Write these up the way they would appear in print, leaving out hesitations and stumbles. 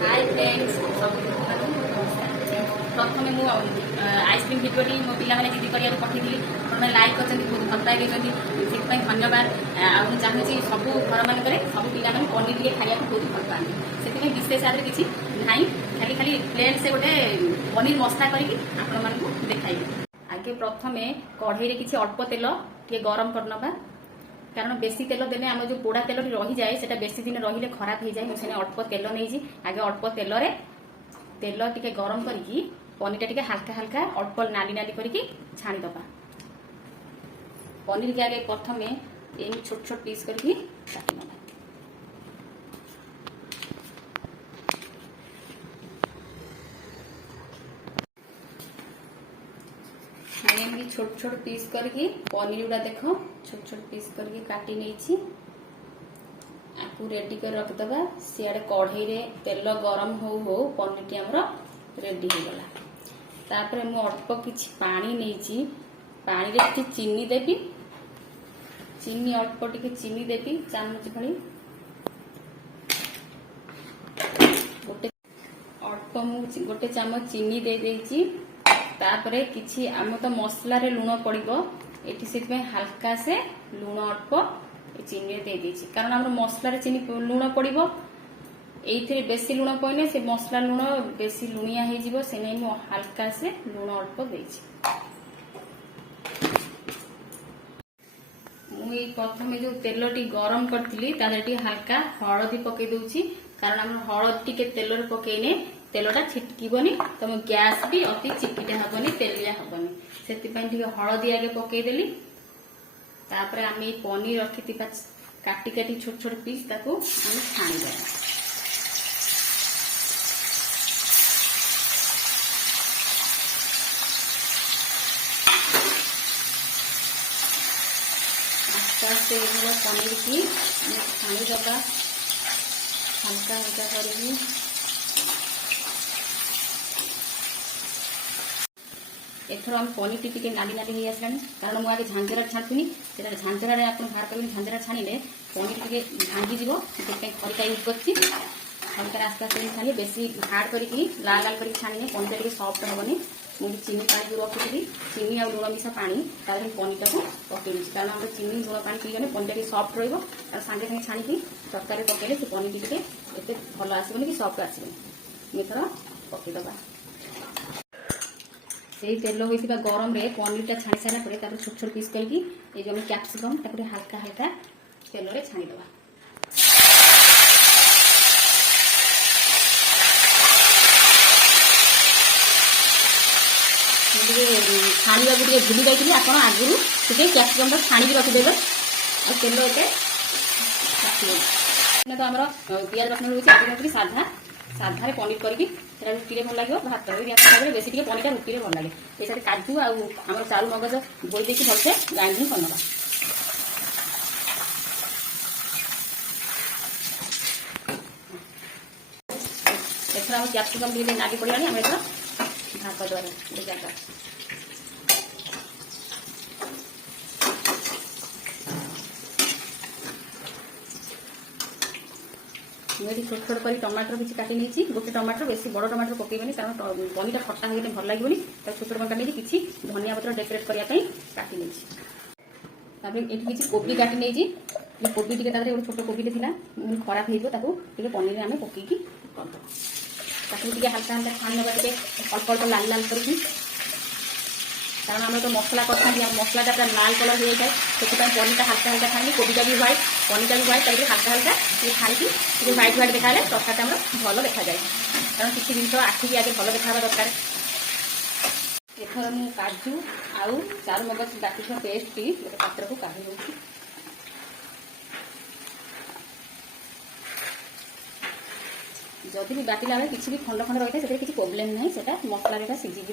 Hi friends प्रथम मु ice cream भिडियोटी मो पाने जिद करा पठेदी आपने लाइक कर बहुत भल पाए से धन्यवाद। चाहूँगी सब घर मानक सब पिला पनीर टे खाया बहुत भल पाते से विशेष आदि किसी ना खाली खाली प्लेट से गोटे पनीर मसला करके देखाइबे। आगे प्रथम कढ़ई किसी अल्प तेल टे गरम करनबा कारण बेसी तेल देने आम जो पोड़ा तेल रही जाए से बेसी दिन रही खराब हो जाए। मुझे अल्प तेल नहीं आगे अल्प तेल टे गरम करके पनीर टे हल्का हल्का अल्प नाली नाली करके छाणीदबा। पनीर के आगे प्रथम ये छोट छोट पीस करके काटना। छोट छोट पीस करके पनीर गुड़ा देख छोट छोट पीस करके काटी नहीं आपको रेडी कर रखदबा। सियाड़े कढ़ई रे तेल गरम हो पनीर टी हमर रेडी हो गला। तापर मु अल्प किछि पानी नहीं पानी रे किछि चीनी देबी चीनी अल्प टिके चीनी देबी चामच भली अल्प मु गोटे चामच चीनी दे देइछि। तापरे किछि आम तो मसला रे लुण पड़िबो एठी से हल्का से लुण अल्प चीनी दे देछि कारण आम मसला रे चीनी लुण पड़िबो एइथे बेसी लुण पइने से मसला लुण बेसी लुणिया हे जिवो से नै मु हल्का से लुण अल्प देछि। मु ए प्रथम जो तेल टी गरम करथिली तादे टी हल्का हळदी पके दोछि कारण आम हळद टी के तेल रे पकेइने तेलटा छिटकबनी तुम गैस भी अति चिकिटा हेनी तेलिया हेनी से हलदी आगे पकईदेली। तापर आम ये पनीर रखी काटी काटी छोट छोट पीस ताको छाणीद। आस्ते आस्ते पनीर की छाणीदबा हल्का हल्का करके। एथर हम पनीर टी नाली नाली हो आसला कारण मुझे झांझरा छाड़ुनी से झांझरा आप बाहर कर झांझरा छाणिले पनीर टी भांगीज खरीटा यूज कर आस्ते आस्ते छाणी बेसी हार्ड करके लाल लाल कर छाणिले पनीर टी सफ्ट हेनी। मुझे चीनी पानी रखी चीनी और लुण मिशा पानी तार पनीर को पकई कारण हम चीनी लुण पानी पीगले पनीर टी सफ्ट रहा सागे सागे छाणी तरकारी पकड़े से पनीर टी एत भल आसबनी कि सफ्ट आसबनी। एथर पकईदबा से तेल होता गरम रे पनीर टा छाणी सारा पर छोट छोट पीस करके ये जो कैप्सिकम हल्का हल्का तेल रे छाणीदबा। छाणा भूली जाइए आप आगुरी कैप्सिकम छाणी रखिदेवे और तेल एत तो आम पियाज रसुण रोचे साधा साधारे पनीर करके रुटी भल लगे भात खाइए बेसी टे पनीर रुटी भल लगे। ये काजू आम चारू मगज बोई देकी भलसे ग्राइंडिंग करना। एथर आम कैप्सिकम टे नाली पड़ा आम एथर भात द्वारा जगह मुझे छोट छोट कर टमाटर किसी काटी नहीं गोटे टमाटर बेसी बड़ टमाटर पकेबनी कारण पनीर खट्टा हो भल लगे छोट छोट काटी नहीं किसी धनिया पत्र डेकोरेट करने काटी नहीं ये किसी कोबी काटी नहीं कोबी टी गोटे छोट कोबी था खराब हो पनीर आम पकईकी करदे हल्का हल्का छाणी ना अल्प अल्प लाल लाल करके कारण आम तो मसला करते मसलाटा पूरा लाल कलर हो जाए से पनीर हल्का हल्का छाणी कोबीटा भी व्हाइट पनीरटा भी व्हाइट हल्का हल्का ये छाणी व्हाइट व्हाइट देखा तरकारी आम भल देखा जाए कारण किसी जिन आखि आगे भल देखा दरकार। एथर मु काजू आउ चारू मगज बाकी पेस्ट टी गोटे पात्र को काढ़ी दूसरी। जदि भी बाटिला बेले किसी भी खंड खंड रही है किसी प्रोब्लेम नहीं से मसला सीझीज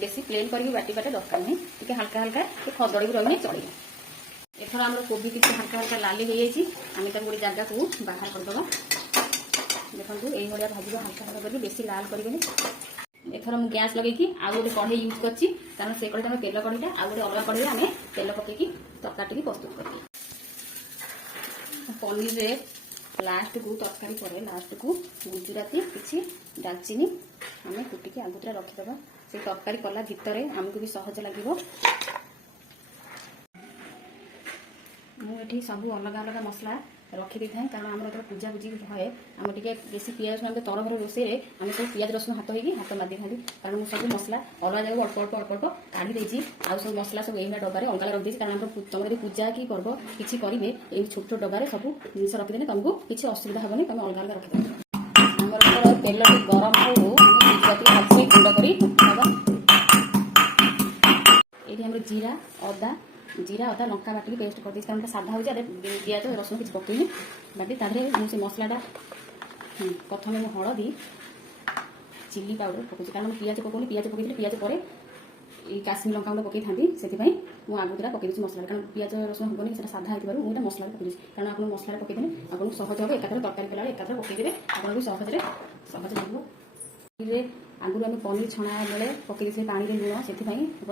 बेसी प्लेन करके बाटे दरकार नहीं टी हल्का हल्का खदड़ी रही चलिए। एथर आम कोबी किसी हल्का हल्का लाली हो जाए आम गोटे जगह को बाहर करदे देखो ये भाजी हल्का हल्का करके बेसी लाल करेंगे। एथर मुझे गैस लगे आउ गोटे कढ़ई यूज करछि कारण से कढ़ई तेल कढ़ईटा आउ गोटे अलग कढ़ई आम तेल पकईकी तरकारी प्रस्तुत कर पनीर रे लास्ट को तरकारी पर लास्ट को गुजराती किसी डालचीनी आम कुटिकी आगुतरा रखिदेवा से तरकारी कला भितर आमको भी सहज लगे। मुझे सब अलग अलग मसला रखी दे था कारण आम पूजा पूजी है आम टे बेसी पियाज रसुण तरह रोषे आम सब पियाज रसुण हाथ होती मारी था कारण मुझे सब मसला अलग जगह अल्प अल्प अल्प अल्प काढ़ी देती आउ सब मसला सब यही डबार अलग रखी कारण तुम यदि पूजा कि पर्व किसी करेंगे ये छोट छोट डबार सब जिन रखिदे तुमको किसी असुविधा हेनी तुम अलग अलग रखिद। आमर तेल गरम हो गुजराती गुंड कर जीरा अदा लंका बाटिक पेस्ट कर कारण साधा हो पियाज रसुण किसी पकईनी बाटी ताधे मुझे मसलाटा प्रथम मु हलदी चिली पाउडर पकाऊँ कारण पियाज पकाऊनी पियाज पकई पियाज पर काश्मीर लंका गुंड पकई था से मुझे आगुरा पकई मसला कारण पियाज रसुण हेनी से साधा होता मुझे मसला पकई कारण आप मसला पकईदे आपको सहज हम एकाथर तरकारी कला एकाथर पकईदे आपको भी सहज लगे। आगुरी आम पनीर छणा बेले पकई से पानी में लुण से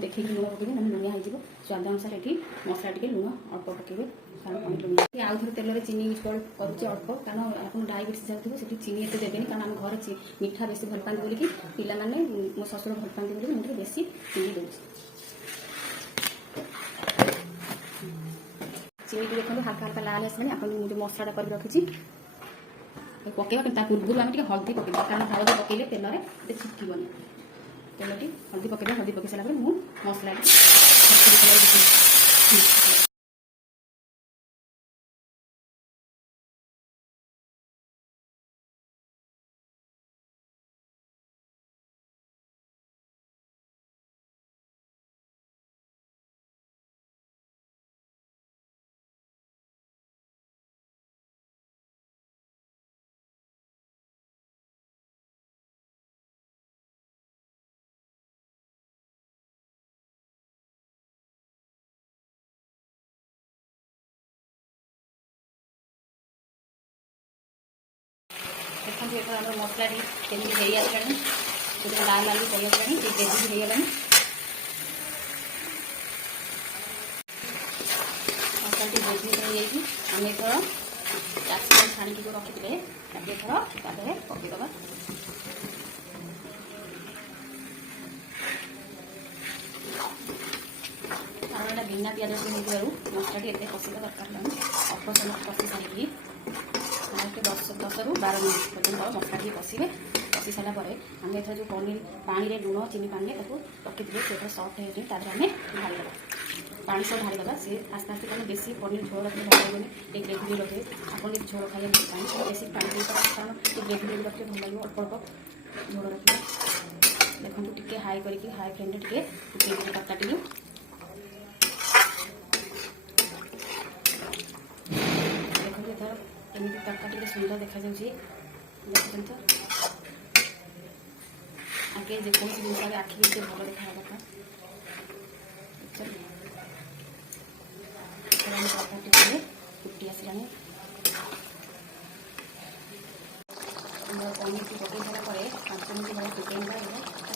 देखिए लुण पकड़े ना लुणिया हो स्वाद अनुसार ये मसला टे लुण अल्प पकड़े कारण पनीर लुण आउ थे तेल चीनी यूज करुचे अल्प कारण आप डायबिटीज जाऊँ से चीनी एत देवेनि कारण आम घर मीठा बेसी भल पाती बोलिकी पिलाने मो शशुर भल पाती बोलिकी मुझे बेसी चीनी दूसरी चीनी देखो हल्का हल्का लाल आसलानी आप मुझे मसलाटा कर रखी पकड़ा पूर्व आम हल्दी पकड़ कारण हल्दी पकड़े तेल में छिटकनी तेल हल्दी पकड़ हल्दी पकई सारा मुझे मसला देखते ये आम मसला केमी हो आसला लाल लाल भी कर आसला ग्रेवी भी होगा मसला ग्रेवी हो आम एथर कैप्सिकम छाणिक जो रखी एथर तादेह पकईदबा कारण यहाँ बिना पियाज रसुण हो मसला एत कषा दरकार नहीं अल्प समय कषि सारी 10 ରୁ 12 मिनट पर्यटन मसला टी कषे कषि सारापर आम एथर जो पनीर पानी में लुण चीनी पानी रखी से सफ्ट हो आम ढालीद पानी सब ढालीद सी आस्ते आस्ते कहीं बेसी पनीर झोल रखिए भल लगे ग्रेवी भी रखे आप झोल खाइए पानी बेसी पानी कारण ग्रेवी भी रखिए भल लगे अल्प अल्प झोल रखिए देखो टे हाई करके हाई फ्लेम टे फुटे तरकारी देखो एथर एमती तरकारी टे सुंदर देखा देखते तो आगे जेको जिन आखि के भल देखा दरकार तरकारी फुटी आसला पनीर की पकई सारापर 5 मिनट भाई फुटे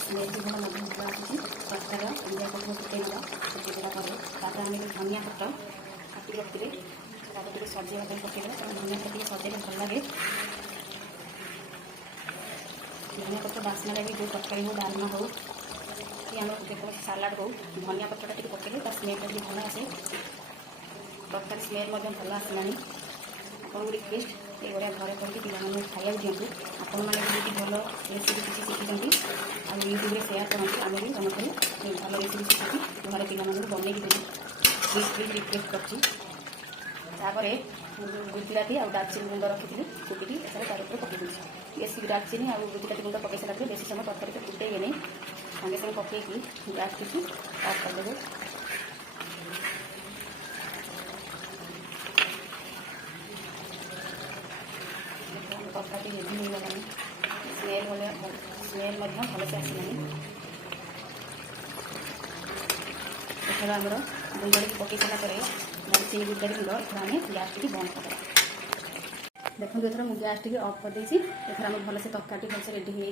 स्मेल भी भल भल आसूँ तरकार इंडिया पत्र फुटे फुटेदेलापर आम धनिया पत्र काटिक रखिए टे सजाइवा पकईदेवा कारण धनिया पत्र सजाइले भल लगे धनिया पत्र बास्ना भी जो तरकारी हो डालमा हो कि आम देखो सालाड हो धनिया पत्रटा टे पकईले स्मेलटा भी भल आसे तरकारी स्मेल भल आसला आपको रिक्वेस्ट ये भाया घरे करके पिला खाया दिंतु आपण मैंने भल रेसीपी किसी शिखी आ यूट्यूब में सेयार करते आम भी समस्त भल रेसीपी शिखी घरे पिला बनई देवी प्लीज रिक्वेस्ट कर गुजराती आ दालचीनी गुंड रखी कुटिकी तार पकई बेसी दालचीनी आ गुजराती गुंड पकई सारा बेसी समय तरकारी तो फुटे नहीं सागे सागे पकईकी गैस टी अफ करदेवे तरकारी रेडी हो गलानी स्मेल भलसे आसलानी एथर आमर गुंड पकई सारापर दालचीनी गुजराती गुंड एथर आम गैस टी बंद कर देखो एथर मुझे गैस टी अफ कर देती एथर आम भलसे तरकारी भलसे रेडी हो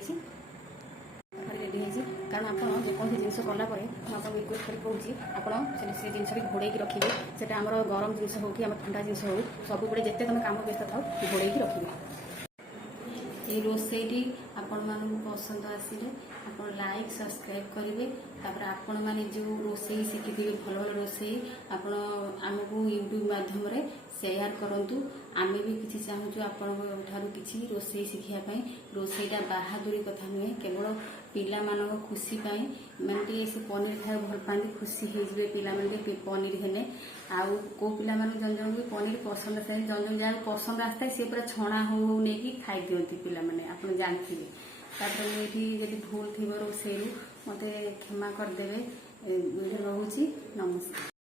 तरकारी रेडी ଘୋଡ଼ି ହେଇଛି। କାରଣ ଆପଣ ଯେକୌଣସି ଜିନିଷ କଲା ପରେ ମୁଁ ଆପଣଙ୍କୁ ରିକ୍ୱେଷ୍ଟ କରି କହୁଛି ଆପଣ ସେ ଜିନିଷଟି ଘୋଡ଼େଇକି ରଖିବେ। ସେଟା ଆମର ଗରମ ଜିନିଷ ହେଉ କି ଆମର ଥଣ୍ଡା ଜିନିଷ ହେଉ ସବୁବେଳେ ଯେତେ ତୁମେ କାମ ବ୍ୟସ୍ତ ଥାଉ ଘୋଡ଼େଇକି ରଖିବେ। এই ରୋଷେଇটি ଆପଣମାନଙ୍କୁ ପସନ୍ଦ ଆସିଲେ ଆପଣ ଲାଇକ୍ ସବସ୍କ୍ରାଇବ୍ କରିବେ। ତାପରେ ଆପଣମାନେ ଯେଉଁ ରୋଷେଇ ଶିଖିଥିବେ ଭଲ ଭଲ ରୋଷେଇ ଆପଣ ଆମକୁ ୟୁଟ୍ୟୁବ୍ ମାଧ୍ୟମରେ ସେୟାର କରନ୍ତୁ। ଆମେ ବି କିଛି ଚାହୁଁଛୁ ଆପଣଙ୍କ ଠାରୁ କିଛି ରୋଷେଇ ଶିଖିବା ପାଇଁ। ରୋଷେଇଟା ବାହାଦୁରି କଥା ନୁହେଁ, କେବଳ ପିଲାମାନଙ୍କ ଖୁସି ପାଇଁ। ମାନେ ଟିକେ ସେ ପନିର ଖାଇବାକୁ ଭଲ ପାଆନ୍ତି, ଖୁସି ହେଇଯିବେ ପିଲାମାନେ ଟିକେ ପନିର ହେଲେ। ଆଉ କେଉଁ ପିଲାମାନେ ଜଣେ ଜଣଙ୍କୁ ପନିର ପସନ୍ଦ ଆସିଥାଏ, ଜଣେ ଜଣେ ଯାହାକୁ ପସନ୍ଦ ଆସିଥାଏ ସେ ପୁରା ଛଣା ହଉ ହଉ ନେଇକି ଖାଇଦିଅନ୍ତି ପିଲାମାନେ, ଆପଣ ଜାଣିଥିବେ। ତାପରେ ମୁଁ ଏଠି ଯଦି ଭୁଲ ଥିବ ରୋଷେଇରୁ ମୋତେ କ୍ଷମା କରିଦେବେ। ରହୁଛି, ନମସ୍କାର।